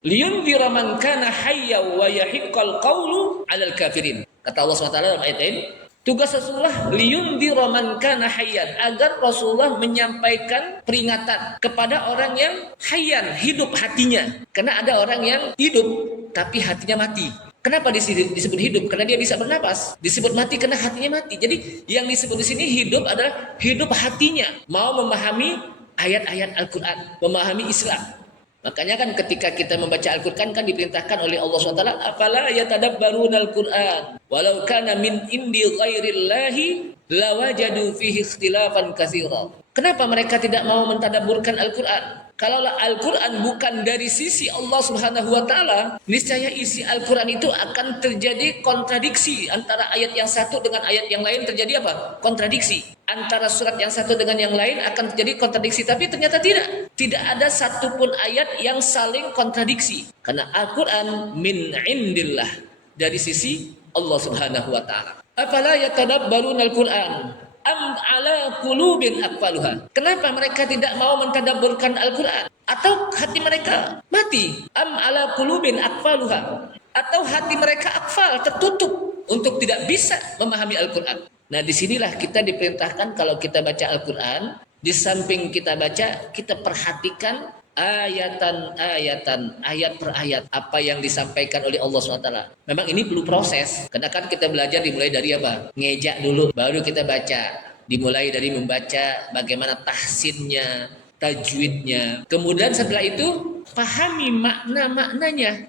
liyunzira man kana hayya wa yahiqqal qawlu 'alal kafirin. Kata Allah SWT dalam ayat ini, tugas Rasulullah liyunzira man kana hayyan, agar Rasulullah menyampaikan peringatan kepada orang yang hayyan, hidup hatinya. Karena ada orang yang hidup tapi hatinya mati. Kenapa disebut hidup? Karena dia bisa bernapas. Disebut mati karena hatinya mati. Jadi yang disebut di sini hidup adalah hidup hatinya, mau memahami ayat-ayat Al-Quran, memahami Islam. Makanya kan ketika kita membaca Al-Quran kan diperintahkan oleh Allah SWT, afala yatadabbaruna al-Quran walau kana min indi ghairillahi lawajadu fihi ikhtilafan katsira. Kenapa mereka tidak mau mentadabburkan Al-Quran? Kalaulah Al-Quran bukan dari sisi Allah Subhanahu wa Ta'ala, niscaya isi Al-Quran itu akan terjadi kontradiksi antara ayat yang satu dengan ayat yang lain. Terjadi apa? Kontradiksi. Antara surat yang satu dengan yang lain akan terjadi kontradiksi, tapi ternyata tidak ada satupun ayat yang saling kontradiksi. Karena Al-Quran min indillah, dari sisi Allah Subhanahu wa Ta'ala. Afala yatadabbaruna al-Quran am ala qulubin aqfaluha. Kenapa mereka tidak mau mentadabburkan Al-Quran? Atau hati mereka mati? Am ala qulubin aqfaluha. Atau hati mereka akfal, tertutup untuk tidak bisa memahami Al-Quran. Nah, disinilah kita diperintahkan kalau kita baca Al-Quran, di samping kita baca, kita perhatikan ayatan, ayat per ayat, apa yang disampaikan oleh Allah SWT. Memang ini perlu proses, karena kan kita belajar dimulai dari apa? Ngejak dulu, baru kita baca. Dimulai dari membaca bagaimana tahsinnya, tajwidnya. Kemudian setelah itu, pahami makna-maknanya.